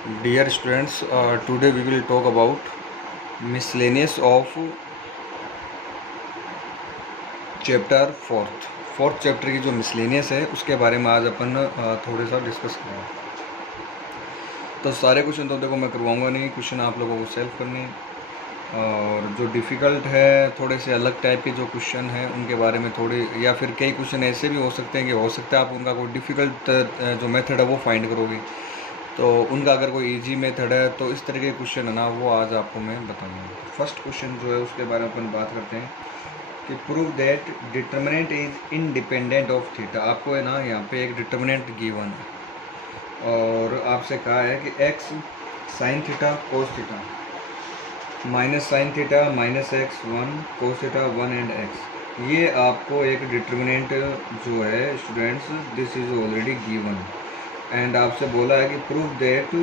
Dear students, today we will talk about miscellaneous of chapter fourth chapter की जो miscellaneous है उसके बारे में आज अपन थोड़े सा डिस्कस करेंगे। तो सारे क्वेश्चन तो देखो मैं करवाऊंगा नहीं, क्वेश्चन आप लोगों को सेल्फ करने, और जो डिफ़िकल्ट है थोड़े से अलग टाइप के जो क्वेश्चन हैं उनके बारे में थोड़े, या फिर कई क्वेश्चन ऐसे भी हो सकते हैं कि हो सकता है आप उनका कोई डिफ़िकल्ट जो मेथड है वो फाइंड करोगे, तो उनका अगर कोई इजी मेथड है तो इस तरह के क्वेश्चन है ना वो आज आपको मैं बताऊंगा। फर्स्ट क्वेश्चन जो है उसके बारे में अपन बात करते हैं कि prove that determinant is independent of theta. आपको है ना यहाँ पे एक डिटर्मिनेंट गिवन है और आपसे कहा है कि x sine theta cos theta minus sine theta minus x 1 cos theta 1 and x, ये आपको एक डिटर्मिनेंट जो है students this is already given, and आपसे बोला है कि prove that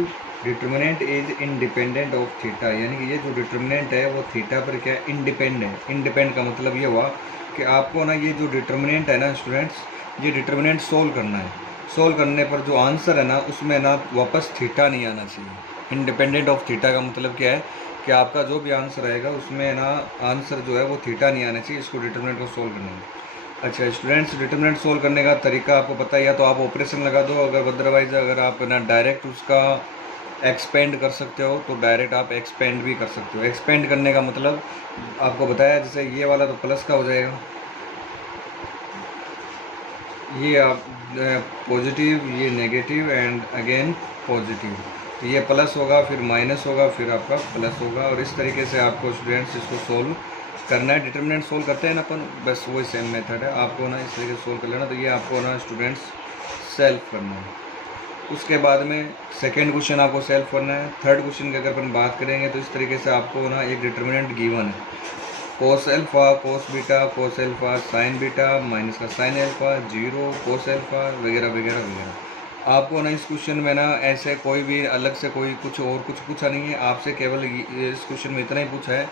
determinant is independent of theta, यानी कि ये जो डिटर्मिनेंट है वो थीटा पर क्या इंडिपेंडेंट है। इंडिपेंडेंट का मतलब ये हुआ कि आपको ना ये जो डिटर्मिनेंट है ना स्टूडेंट्स, ये डिटर्मिनेंट सोल्व करना है। सोल्व करने पर जो आंसर है ना उसमें ना वापस थीटा नहीं आना चाहिए। इंडिपेंडेंट ऑफ थीटा का मतलब क्या है कि आपका जो भी आंसर आएगा उसमें ना आंसर जो है वो थीटा नहीं आना चाहिए, इसको डिटर्मिनेंट को सोल्व करने में। अच्छा स्टूडेंट्स, डिटर्मिनेंट सोल्व करने का तरीका आपको पता है, या तो आप ऑपरेशन लगा दो, अगर अदरवाइज अगर आप ना डायरेक्ट उसका एक्सपेंड कर सकते हो तो डायरेक्ट आप एक्सपेंड भी कर सकते हो। एक्सपेंड करने का मतलब आपको बताया, जैसे ये वाला तो प्लस का हो जाएगा, ये आप पॉजिटिव, ये नेगेटिव एंड अगेन पॉजिटिव, तो ये प्लस होगा फिर माइनस होगा फिर आपका प्लस होगा, और इस तरीके से आपको स्टूडेंट्स इसको सोल्व करना है। डिटर्मिनेंट सोल्व करते हैं ना अपन, बस वही सेम मेथड है, आपको ना इस तरीके से सोल्व कर लेना। तो ये आपको ना स्टूडेंट्स सेल्फ करना है। उसके बाद में सेकेंड क्वेश्चन आपको सेल्फ करना है। थर्ड क्वेश्चन की अगर अपन बात करेंगे तो इस तरीके से आपको ना एक डिटर्मिनेंट गिवन है, कोस अल्फा कोस beta cos alpha sign beta minus का साइन अल्फा 0 कोस अल्फा वगैरह वगैरह वगैरह। आपको ना इस क्वेश्चन में ना ऐसे कोई भी अलग से कोई कुछ और कुछ पूछा नहीं है, आपसे केवल इस क्वेश्चन में इतना ही पूछा है,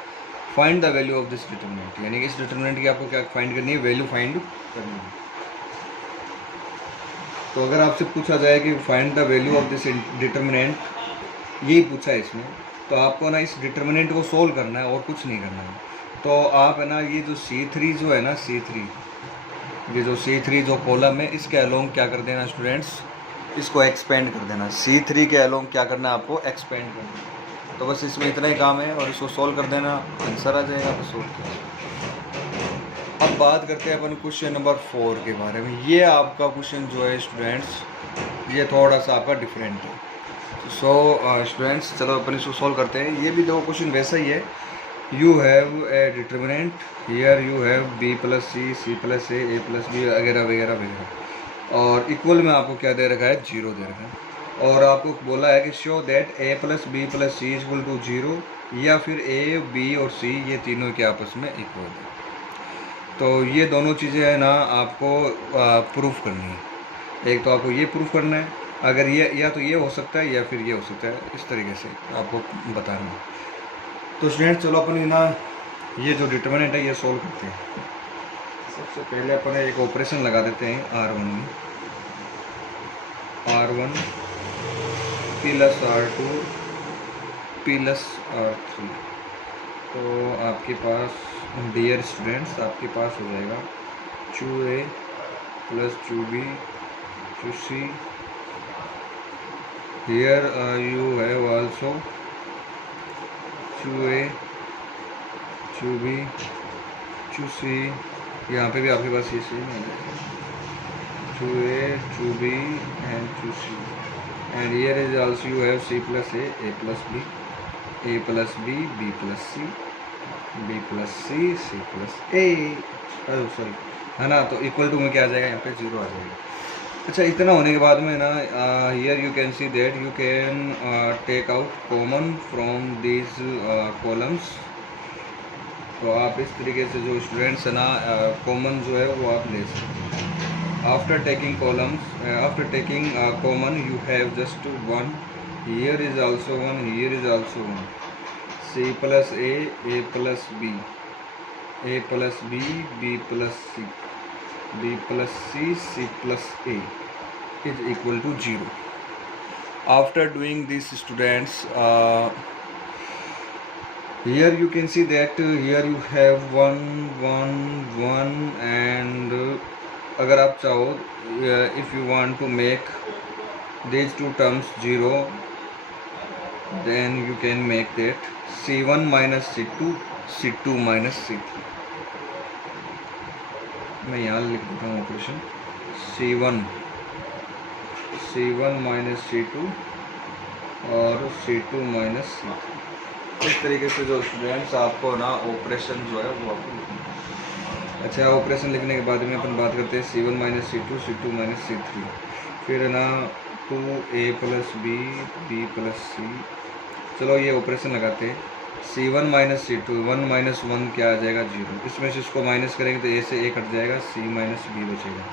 find the value of this determinant, यानी कि इस डिटर्मिनेंट की आपको क्या फाइंड करनी है, वैल्यू फाइंड करनी है। तो अगर आपसे पूछा जाए कि find the value of this determinant, यही पूछा है इसमें, तो आपको ना इस डिटर्मिनेंट को सोल्व करना है और कुछ नहीं करना है। तो आप है ना ये जो C3 जो है ना C3, ये जो C3 जो कॉलम है इसके अलोंग क्या कर देना स्टूडेंट्स, इसको एक्सपेंड कर देना। C3 के अलोंग क्या करना है आपको, एक्सपेंड कर देना। तो बस इसमें इतना ही काम है और इसको सोल्व कर देना, आंसर आ जाएगा, बस सोल्व कर। अब बात करते हैं अपन क्वेश्चन नंबर 4 के बारे में। ये आपका क्वेश्चन जो है स्टूडेंट्स ये थोड़ा सा आपका डिफरेंट है। सो स्टूडेंट्स चलो अपन इसको सोल्व करते हैं। ये भी दो क्वेश्चन वैसा ही है, you have a determinant, here you have b plus C plus A plus B वगैरह वगैरह वगैरह, और इक्वल में आपको क्या दे रखा है, 0 दे रखा है, और आपको बोला है कि show that a plus B plus C equal to 0, या फिर a b और c ये तीनों के आपस में इक्वल है। तो ये दोनों चीज़ें है ना आपको प्रूफ करनी है। एक तो आपको ये प्रूफ करना है, अगर ये या तो ये हो सकता है या फिर ये हो सकता है, इस तरीके से आपको बताना है। तो स्टूडेंट चलो अपन ना ये जो डिटर्मिनेंट है ये सोल्व करते हैं। सबसे पहले अपन एक ऑपरेशन लगा देते हैं R1 में, R1 plus R2 plus R3, तो आपके पास डियर स्टूडेंट्स आपके पास हो जाएगा 2a plus 2b 2c, here you have also 2a 2b 2c, यहाँ पे भी आपके पास ये सेम है 2a 2b and 2c, and here is also you have c plus a plus b, a plus b b plus c b plus c c plus a, sorry है ना, तो equal to में क्या आ जाएगा, यहाँ पे 0 आ जाएगा। अच्छा इतना होने के बाद में ना here you can see that you can take out common from these columns, तो आप इस तरीके से जो स्टूडेंट्स है ना कॉमन जो है वो आप ले सकते हैं। After taking columns, after taking common you have just 1, here is also 1, here is also 1, c plus a plus b, a plus b b plus c b plus c c plus a is equal to 0। After doing this, students, here you can see that here you have 1 1 1 and अगर आप चाहो if you want to make these two terms 0, then you can make that C1 minus C2 C2 minus C3. मैं यहाँ लिख देता हूँ operation C1 minus C2 और C2 minus C3। इस तरीके से जो स्टूडेंट्स आपको ना ऑपरेशन जो है वो आपको लिखना है। अच्छा, ऑपरेशन लिखने के बाद में अपन बात करते हैं C1 minus C2 C2 minus C3, फिर है ना 2A plus B plus C। चलो ये ऑपरेशन लगाते हैं। C1 माइनस C2 1 माइनस 1 क्या आ जाएगा 0, इसमें से इसको माइनस करेंगे तो A से A कट जाएगा, C माइनस B बचेगा,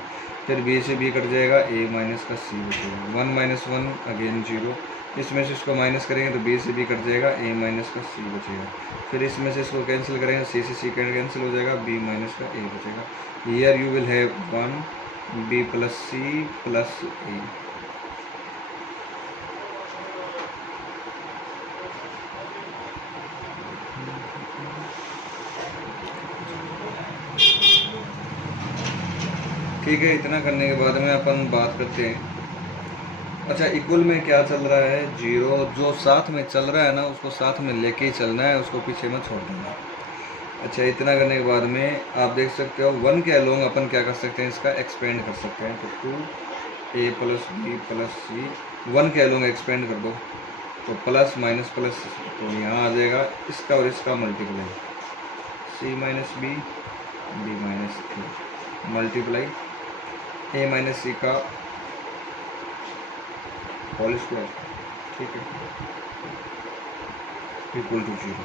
फिर B से B कट जाएगा, A माइनस का C बचेगा, 1 माइनस 1 अगेन 0, इसमें से इसको माइनस करेंगे तो B से B कट जाएगा, A माइनस का C बचेगा, फिर इसमें से इसको कैंसिल करेंगे, C से C कैंसिल हो जाएगा, B माइनस का A बचेगा। Here you will have 1 B plus C plus A। ठीक है, इतना करने के बाद में अपन बात करते हैं। अच्छा, इक्वल में क्या चल रहा है 0, जो साथ में चल रहा है ना उसको साथ में लेके ही चलना है, उसको पीछे मत छोड़ देना। अच्छा, इतना करने के बाद में आप देख सकते हो 1 के अलोंग अपन क्या कर सकते हैं, इसका एक्सपेंड कर सकते हैं। तो 2A plus B plus C 1 के अलोंग एक्सपेंड कर दो तो प्लस माइनस प्लस, तो यहाँ आ जाएगा इसका और इसका multiply C minus B B minus A multiply A minus C का होल स्क्वायर, ठीक है, equal to 0।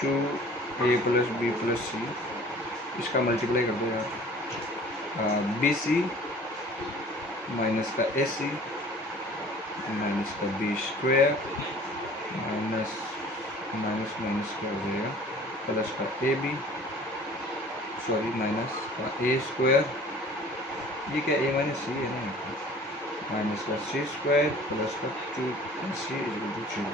2A plus B plus C, इसका मल्टीप्लाई कर दो यार, BC माइनस का AC माइनस का B square minus minus minus का हो जाएगा प्लस का AB, सॉरी माइनस का A स्क्वायर, ये क्या A माइनस C है ना, माइनस का C स्क्वायर प्लस का 2C इक्वल टू 0।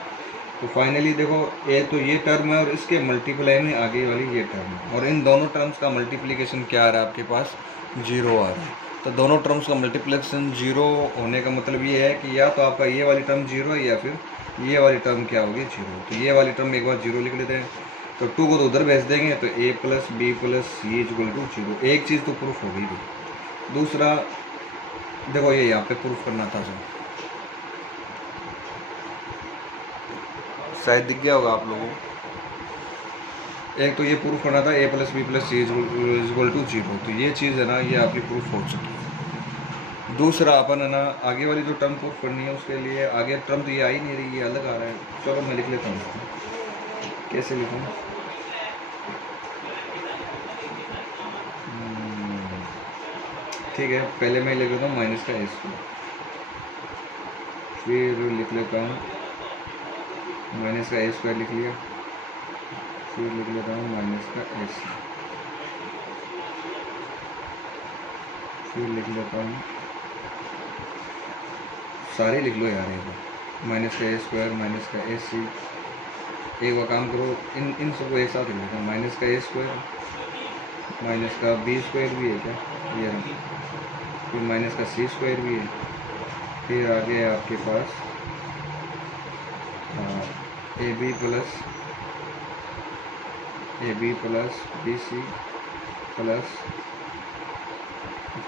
तो फाइनली देखो ए तो ये टर्म है और इसके मल्टीप्लाई में आगे वाली ये टर्म है, और इन दोनों टर्म्स का मल्टीप्लिकेशन क्या आ रहा है आपके पास 0 आ रहा है। तो दोनों टर्म्स का मल्टीप्लिकेशन 0 होने का मतलब ये है कि या तो आपका ये वाली टर्म 0 है या फिर ये वाली टर्म क्या होगी 0। तो ये वाली टर्म एक बार 0 लिख लेते हैं, तो 2 को तो उधर भेज देंगे, तो A plus B plus C equal to 0। एक चीज़ तो प्रूफ हो गई थी। दूसरा देखो ये यहाँ पे प्रूफ करना था, जो शायद दिख गया होगा आप लोगों को। एक तो ये प्रूफ करना था A plus B plus C equal to 0, तो ये चीज़ है ना ये आपकी प्रूफ हो चुकी है। दूसरा अपन है ना आगे वाली जो टर्म प्रूफ करनी है उसके लिए आगे टर्म तो ये आ ही नहीं रही, ये अलग आ रहा है। चलो मैं लिख लेता हूँ, कैसे लिखूँ, ठीक है, पहले मैं लिख लेता हूँ माइनस का A स्क्वायर, फिर लिख लेता हूँ माइनस का A स्क्वायर लिख लिया, फिर लिख लेता हूँ माइनस का AC, फिर लिख लेता हूँ, सारे लिख लो यार, एक माइनस का A स्क्वायर माइनस का AC। एक बार काम करो, इन सबको एक साथ लिख लेता हूँ, माइनस का A स्क्वायर माइनस का B स्क्वायर भी है क्या, ये फिर माइनस का C स्क्वायर भी है, फिर आगे है आपके पास AB प्लस BC प्लस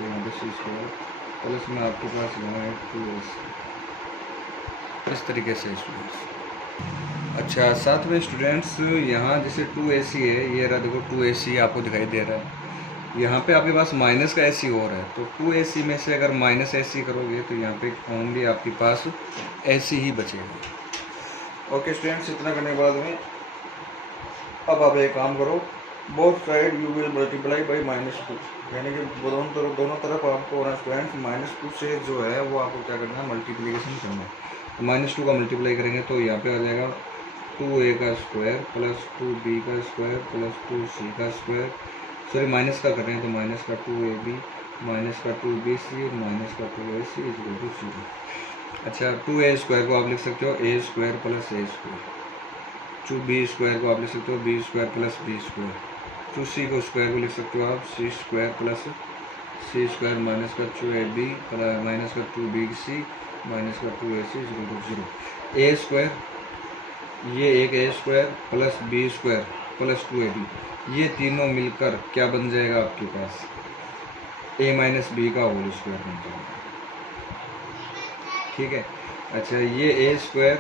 यहाँ पे C स्क्वायर प्लस में आपके पास यहाँ है 2AC। इस तरीके से स्टूडेंट्स। अच्छा, साथ में स्टूडेंट्स यहाँ जैसे 2AC है, ये रहा देखो 2AC आपको दिखाई दे रहा है, यहाँ पे आपके पास माइनस का AC हो रहा है, तो 2AC में से अगर माइनस AC करोगे तो यहाँ पे ओनली आपके पास AC ही बचेगा। ओके स्टूडेंट्स, इतना करने के बाद में अब आप एक काम करो, both side you will multiply by -2, यानी कि दोनों तरफ आपको ना स्टूडेंट्स -2 से जो है वो आपको क्या करना है, मल्टीप्लिकेशन करना है। -2 का मल्टीप्लाई करेंगे तो यहाँ पे आ जाएगा 2A का स्क्वायर प्लस 2B का स्क्वायर प्लस 2C का स्क्वायर, सॉरी माइनस का कर रहे हैं तो माइनस का 2AB माइनस का 2BC माइनस का 2AC इक्वल टू 0। अच्छा 2a² को आप लिख सकते हो a² प्लस a²। 2b² को आप लिख सकते हो b² प्लस b²। 2c को स्क्वायर को लिख सकते हो आप c² प्लस c² माइनस का 2ab माइनस का 2bc माइनस का 2ac 0 ये एक a² plus b² plus 2ab, ये तीनों मिलकर क्या बन जाएगा आपके पास a माइनस बी का होल स्क्वायर बन जाएगा। ठीक है। अच्छा ये a²,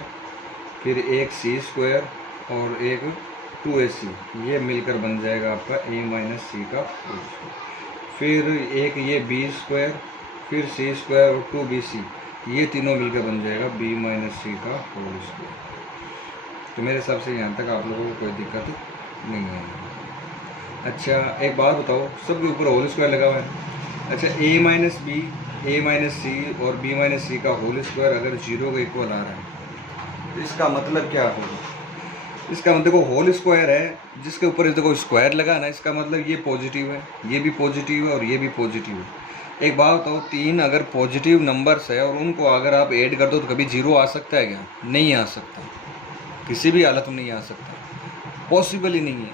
फिर एक c² और एक 2ac, ये मिलकर बन जाएगा आपका a माइनस सी का होल स्क्वायर। फिर एक ये b², फिर c² और 2bc, ये तीनों मिलकर बन जाएगा b माइनस सी का होल स्क्वायर। तो मेरे हिसाब से यहाँ तक आप लोगों को कोई दिक्कत नहीं है। अच्छा एक बात बताओ, सबके ऊपर होल स्क्वायर लगा हुआ है। अच्छा a minus B, a minus C और b माइनस सी का होल स्क्वायर अगर 0 के इक्वल आ रहा है तो इसका मतलब क्या होगा? इसका मतलब देखो होल स्क्वायर है जिसके ऊपर देखो स्क्वायर लगा ना, इसका मतलब ये पॉजिटिव है, ये भी पॉजिटिव है और ये भी पॉजिटिव है। एक बात बताओ, 3 अगर पॉजिटिव नंबर्स है और उनको अगर आप ऐड कर दो तो कभी 0 आ सकता है क्या? नहीं आ सकता, किसी भी हालत में नहीं आ सकता, पॉसिबल ही नहीं है।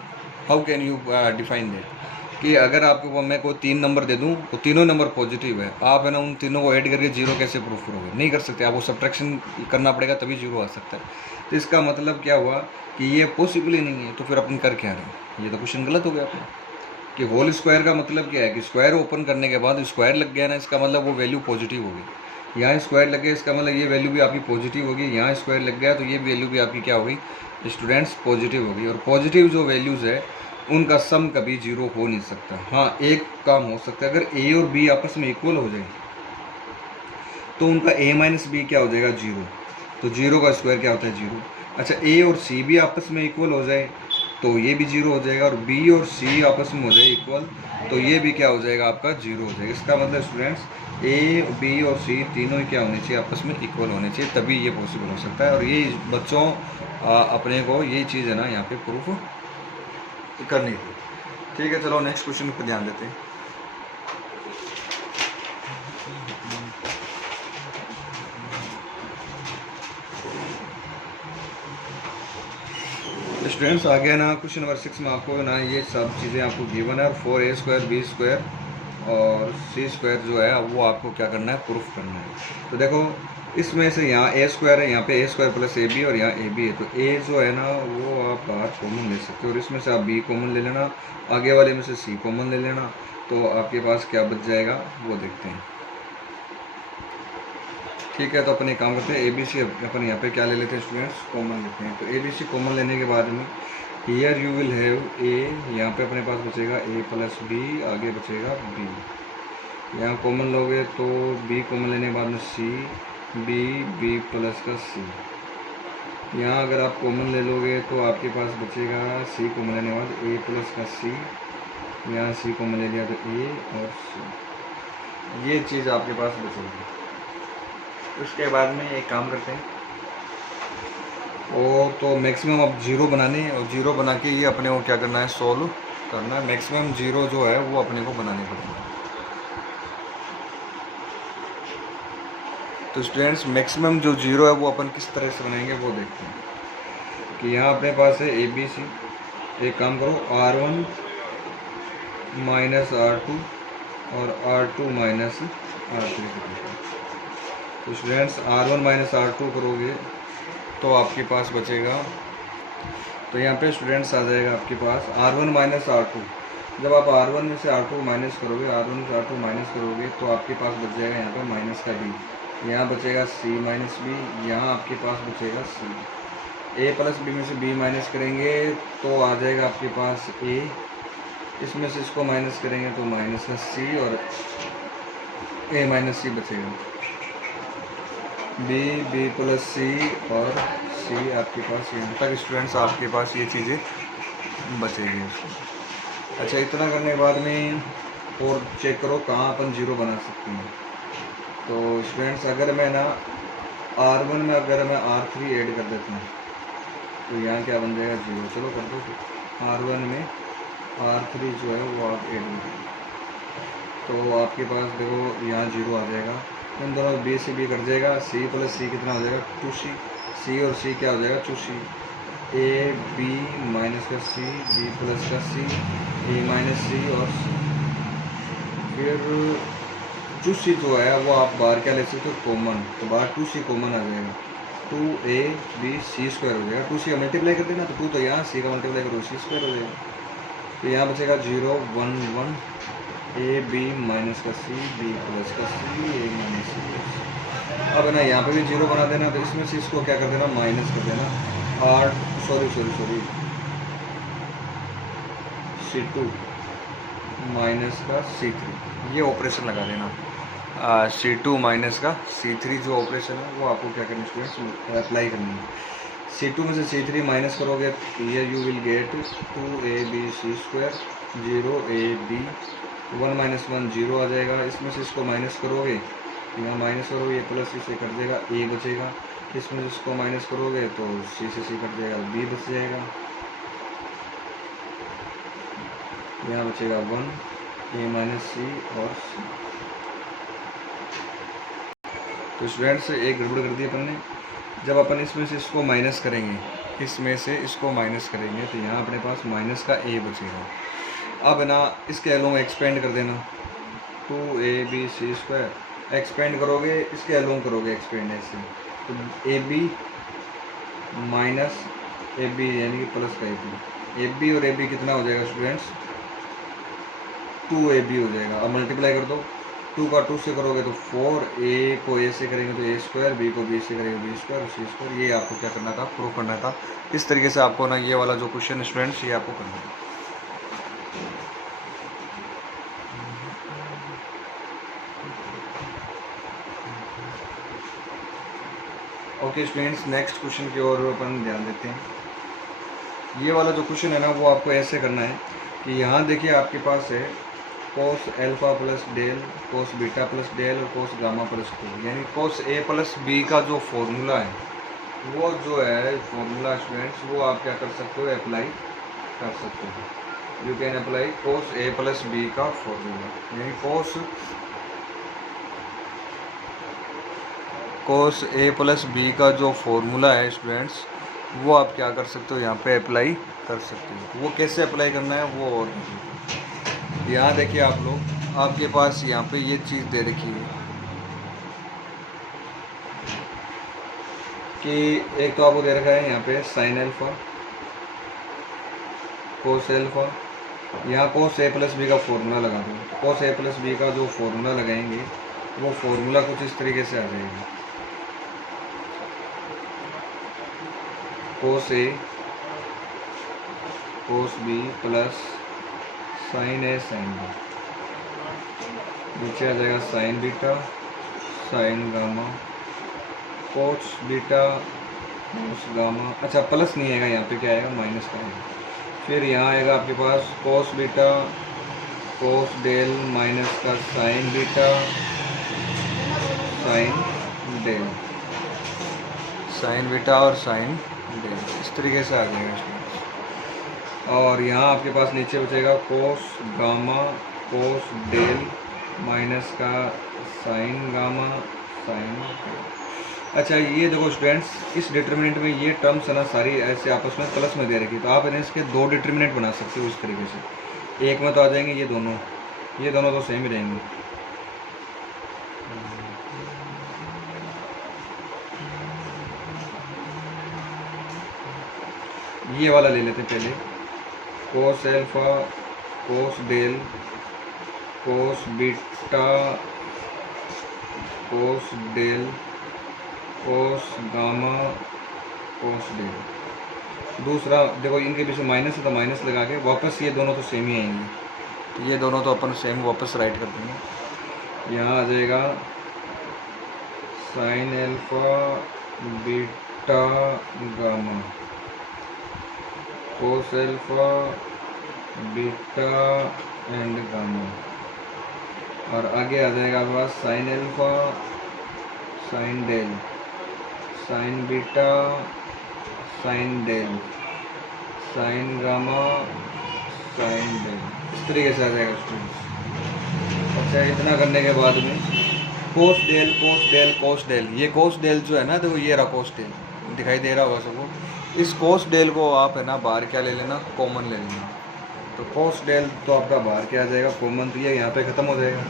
How can you define that कि अगर आपको मैं कोई 3 नंबर दे दूं तो तीनों नंबर पॉजिटिव है, आप है ना उन तीनों को ऐड करके 0 कैसे प्रूफ करोगे? नहीं कर सकते, आपको सब्ट्रैक्शन करना पड़ेगा तभी 0 आ सकता है। तो इसका मतलब क्या हुआ कि ये पॉसिबल ही नहीं है, तो फिर अपन कर क्या रहे हैं? ये तो क्वेश्चन गलत हो गया अपना। कि होल स्क्वायर का मतलब क्या है कि स्क्वायर ओपन करने के बाद स्क्वायर लग गया ना, इसका मतलब वो वैल्यू पॉजिटिव होगी। यहाँ स्क्वायर लग गया इसका मतलब ये वैल्यू भी आपकी पॉजिटिव होगी, यहाँ स्क्वायर लग गया तो ये वैल्यू भी आपकी क्या होगी स्टूडेंट्स? पॉजिटिव होगी। और पॉजिटिव जो वैल्यूज़ है उनका सम कभी 0 हो नहीं सकता। हाँ एक काम हो सकता है, अगर a और b आपस में इक्वल हो जाए तो उनका a माइनस बी क्या हो जाएगा? 0। तो 0 का स्क्वायर क्या होता है? 0। अच्छा a और c भी आपस में इक्वल हो जाए तो ये भी 0 हो जाएगा, और b और c आपस में हो जाए इक्वल तो ये भी क्या हो जाएगा आपका? 0 हो जाएगा। इसका मतलब स्टूडेंट्स a, b और c तीनों ही क्या होने चाहिए? आपस में इक्वल होने चाहिए, तभी ये पॉसिबल हो सकता है। और ये बच्चों अपने को ये चीज़ है ना यहाँ पे प्रूफ करनी थी। ठीक है, चलो नेक्स्ट क्वेश्चन पर ध्यान देते हैं। स्टूडेंट्स आगे ना क्वेश्चन नंबर 6 में आपको ना ये सब चीज़ें आपको गिवन है, और 4a² b² और c² जो है वो आपको क्या करना है? प्रूफ करना है। तो देखो इसमें से यहाँ a² है, यहाँ पे a² प्लस ab और यहाँ ab है, तो a जो है ना वो आप बाहर कॉमन ले सकते हो और इसमें से आप b कॉमन ले लेना, आगे वाले में से c कॉमन ले लेना, तो आपके पास क्या बच जाएगा वो देखते हैं। ठीक है, तो अपन एक काम करते हैं, ए बी सी अपन यहाँ पे क्या ले लेते हैं स्टूडेंट्स? कॉमन लेते हैं। तो ए बी सी कॉमन लेने के बाद में here you will have a, यहाँ पे अपने पास बचेगा a प्लस बी, आगे बचेगा b। यहाँ कॉमन लोगे तो b कॉमन लेने के बाद में c, b प्लस का c। यहाँ अगर आप कॉमन ले लोगे तो आपके पास बचेगा c कॉमन लेने के बाद a प्लस का c, यहाँ c कॉमन ले लिया तो a और c, ये चीज़ आपके पास बचेगी। उसके बाद में एक काम करते हैं, वो तो मैक्सिमम अब 0 बनाने, और 0 बना के ये अपने को क्या करना है? सॉल्व करना है। मैक्सिमम 0 जो है वो अपने को बनाने पड़ेंगे। तो स्टूडेंट्स मैक्सिमम जो 0 है वो अपन किस तरह से बनाएंगे वो देखते हैं। कि यहाँ अपने पास है ए बी सी, एक काम करो R1 माइनस R2 और R2 माइनस R3 करोगे। तो स्टूडेंट्स R1 माइनस R2 करोगे तो आपके पास बचेगा, तो यहाँ पे स्टूडेंट्स आ जाएगा आपके पास R1 माइनस R2। जब आप R1 में से R2 माइनस करोगे, R1 में से R2 माइनस करोगे तो आपके पास बच जाएगा यहाँ पे माइनस का b, यहाँ बचेगा c माइनस b, यहाँ आपके पास बचेगा c। a प्लस b में से b माइनस करेंगे तो आ जाएगा आपके पास a, इसमें से इसको माइनस करेंगे तो माइनस का c और a माइनस c बचेगा। b प्लस c और c आपके पास यहाँ तक स्टूडेंट्स आपके पास ये चीज़ें बचेगी। अच्छा इतना करने के बाद में और चेक करो कहाँ अपन 0 बना सकते हैं। तो स्टूडेंट्स अगर मैं ना R1 में अगर मैं R3 ऐड कर देता हूँ तो यहाँ क्या बन जाएगा? 0। चलो कर दो, R1 में R3 जो है वो आप ऐड कर दो तो आपके पास देखो यहाँ 0 आ जाएगा, इन दोनों बी से बी कट जाएगा, सी प्लस सी कितना हो जाएगा 2c, सी और सी क्या हो जाएगा 2c, ए बी माइनस का सी, बी प्लस का सी, ए माइनस सी और सी। फिर 2c जो है वो आप बाहर क्या ले सकते हो कॉमन, तो बाहर 2c कॉमन आ जाएगा, 2ab c² हो जाएगा, 2c का मल्टीप्लाई कर देना तो 2 तो यहाँ, c का मल्टीप्लाई करो c² हो जाएगा। तो यहाँ बचेगा 0 1 1, ए बी माइनस का सी, बी प्लस का सी, ए माइनस सी। अब है ना यहाँ पे भी 0 बना देना, तो इसमें से इसको क्या कर देना माइनस कर देना, और सॉरी C2 माइनस का C3, ये ऑपरेशन लगा देना। C2 माइनस का C3 जो ऑपरेशन है वो आपको क्या करना स्टूडेंट्स अप्लाई करनी है। C2 में से C3 माइनस करोगे तो ये you will get 2abc², 0ab, 1 minus 1 0 आ जाएगा। इसमें से इसको माइनस करोगे, यहाँ माइनस करोगे ये प्लस से कट जाएगा, a बचेगा। इसमें से इसको माइनस करोगे तो c से c कट जाएगा, b बच जाएगा। यहाँ बचेगा 1, a माइनस सी और c। तो स्टूडेंट्स एक गड़बड़ कर दी अपन ने, जब अपन इसमें से इसको माइनस करेंगे, इसमें से इसको माइनस करेंगे तो यहाँ अपने पास माइनस का a बचेगा। अब ना इसके एलोंग एक्सपेंड कर देना, 2abc², एक्सपेंड करोगे इसके एलोंग करोगे एक्सपेंड ऐसे, तो ab माइनस ab यानी कि प्लस का ab और ab कितना हो जाएगा स्टूडेंट्स 2ab हो जाएगा। अब मल्टीप्लाई कर दो, 2 का 2 से करोगे तो 4, a को a से करेंगे तो a², b को b से करेंगे b² और c²। ये आपको क्या करना था प्रूव करना था। इस तरीके से आपको ना ये वाला जो क्वेश्चन स्टूडेंट्स ये आपको करना है। ओके स्टूडेंट्स नेक्स्ट क्वेश्चन की ओर अपन ध्यान देते हैं। ये वाला जो क्वेश्चन है ना वो आपको ऐसे करना है कि यहाँ देखिए आपके पास है cos alpha plus del, cos beta plus del और कोस गामा प्लस 2, यानी कोस ए प्लस बी का जो फॉर्मूला है वो जो है फॉर्मूला स्टूडेंट्स वो आप क्या कर सकते हो अप्लाई कर सकते हो। You can apply cos A plus B का फॉर्मूला, यानी कोस ए प्लस बी का जो फॉर्मूला है स्टूडेंट्स वो आप क्या कर सकते हो यहाँ पे अप्लाई कर सकते हो। तो वो कैसे अप्लाई करना है वो और यहाँ देखिए आप लोग, आपके पास यहाँ पे ये चीज़ दे रखी है कि एक तो आपको दे रखा है यहाँ पे साइन अल्फा, कोस अल्फा, यहाँ कोस ए प्लस बी का फॉर्मूला लगा दो। कोस ए प्लस बी का जो फॉर्मूला लगाएंगे वो फॉर्मूला कुछ इस तरीके से आ जाएगा, कोस ए कोस बी प्लस साइन ए साइन बी, नीचे आ जाएगा साइन बीटा साइन गामा, कोस बीटा कोस गामा, अच्छा प्लस नहीं आएगा यहाँ पे, क्या आएगा माइनस का आएगा। फिर यहाँ आएगा आपके पास cos beta cos del minus का sine beta sine del, sine beta और साइन डेल, इस तरीके से आ जाएगा स्टूडेंट्स। और यहाँ आपके पास नीचे बचेगा कोस गामा कोस डेल माइनस का साइन गामा साइन डेल। अच्छा ये देखो स्टूडेंट्स, इस डिटर्मिनेंट में ये टर्म्स है ना सारी ऐसे आपस में प्लस में दे रखी, तो आप इन्हें इसके दो डिटर्मिनेंट बना सकते हो इस तरीके से। एक में तो आ जाएंगे ये दोनों तो सेम ही रहेंगे। ये वाला ले लेते पहले, cos alpha cos del cos beta cos del cos gamma cos del. दूसरा देखो इनके पीछे माइनस है तो माइनस लगा के वापस ये दोनों तो सेम ही आएंगे, तो ये दोनों तो अपन सेम वापस राइट कर देंगे। यहाँ आ जाएगा sine alpha beta gamma cos alpha beta and gamma, और आगे आ जाएगा आपके पास sine alpha sine del sine beta sine del sine gamma sine del, इस तरीके से आ जाएगा स्टूडेंट्स। अच्छा इतना करने के बाद में कोस डेल कोस डेल कोस डेल, ये कोस डेल जो है ना, देखो ये रहा कोस डेल, दिखाई दे रहा होगा सबको। इस कोस डेल को आप है ना बाहर क्या ले लेना, कॉमन ले लेना। तो कोस डेल तो आपका बाहर क्या आ जाएगा, कॉमन, तो ये यहाँ पे ख़त्म हो जाएगा।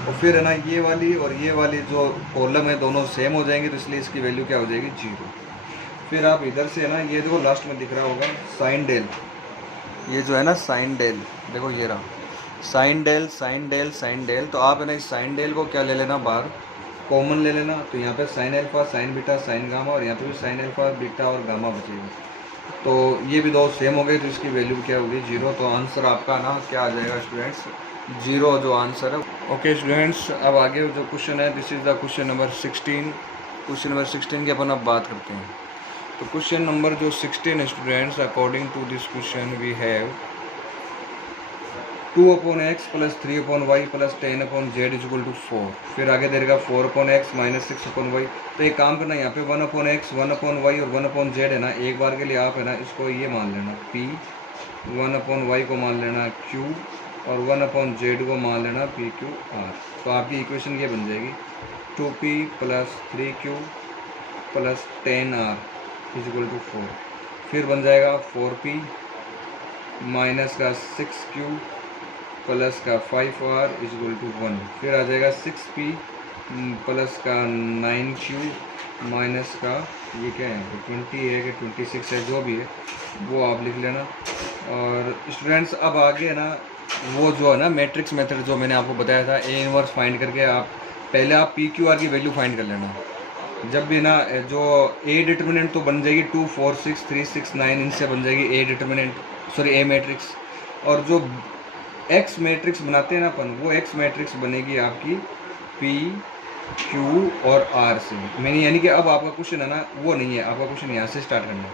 और फिर है ना ये वाली और ये वाली जो कॉलम है दोनों सेम हो जाएंगे, तो इसलिए इसकी वैल्यू क्या हो जाएगी, 0। फिर आप इधर से है ना, ये देखो लास्ट में दिख रहा होगा साइन डेल, ये जो है ना साइन डेल, देखो ये रहा sine del sine del sine del. तो आप है ना इस साइन डेल को क्या ले लेना, बाहर कॉमन ले लेना। तो यहाँ पे sign alpha sign beta sign gamma, और यहाँ पे भी साइन अल्फा बीटा और गामा बचेगा। तो ये भी दो सेम हो गए, तो इसकी वैल्यू क्या होगी, 0। तो आंसर आपका ना क्या आ जाएगा स्टूडेंट्स, 0 जो आंसर है। ओके स्टूडेंट्स, अब आगे जो क्वेश्चन है, this is the question number 16। Question number 16 की अपन अब बात करते हैं। तो क्वेश्चन नंबर जो 16 students, according to this question we have 2/x plus 3/y plus 10/z is equal to 4। फिर आगे देगा 4/x माइनस 6/y। तो एक काम करना, यहाँ पे 1/x 1/y और 1/z है ना, एक बार के लिए आप है ना इसको ये मान लेना p, 1/y को मान लेना q, और 1/z को मान लेना pqr। तो आपकी इक्वेशन ये बन जाएगी 2p plus 3q plus 10r is equal to 4। फिर बन जाएगा 4p माइनस का 6q प्लस का 5r इज इक्वल टू 1। फिर आ जाएगा 6p प्लस का 9q माइनस का ये क्या है, 20 है कि 26 है, जो भी है वो आप लिख लेना। और स्टूडेंट्स अब आगे है ना, वो जो है ना मैट्रिक्स मेथड जो मैंने आपको बताया था, ए इनवर्स फाइंड करके आप पहले आप पी क्यू आर की वैल्यू फाइंड कर लेना। जब भी ना जो ए डिटर्मिनेंट तो बन जाएगी 2 4 6 3 6 9, इनसे बन जाएगी ए डिटर्मिनेंट, सॉरी ए मैट्रिक्स। और जो एक्स मैट्रिक्स बनाते हैं ना अपन, वो एक्स मैट्रिक्स बनेगी आपकी पी क्यू और आर से। मैंने यानी कि अब आपका क्वेश्चन है ना वो नहीं है, आपका क्वेश्चन यहाँ से स्टार्ट करना है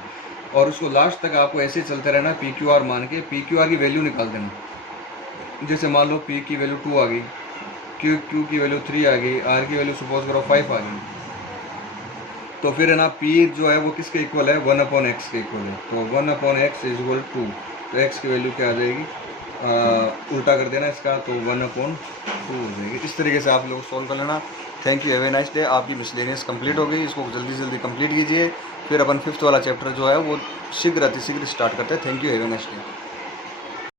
और उसको लास्ट तक आपको ऐसे चलते रहना, पी क्यू आर मान के पी क्यू आर की वैल्यू निकाल देना। जैसे मान लो पी की वैल्यू 2 आ गई, क्यू की वैल्यू 3 आ गई, आर की वैल्यू सपोज करो 5 आ गई, तो फिर है ना पी जो है वो किसके इक्वल है, 1/x के इक्वल है। तो 1/x इज इक्वल टू, तो एक्स की वैल्यू क्या आ जाएगी, उल्टा कर देना इसका, तो 1/2 हो जाएगी। इस तरीके से आप लोग सॉल्व कर लेना। Thank you, have a nice day. आपकी मिसलेनियस कंप्लीट हो गई, इसको जल्दी से जल्दी कंप्लीट कीजिए। फिर अपन 5th वाला चैप्टर जो है वो शीघ्र अतिशीघ्र स्टार्ट करते हैं। Thank you, have a nice day.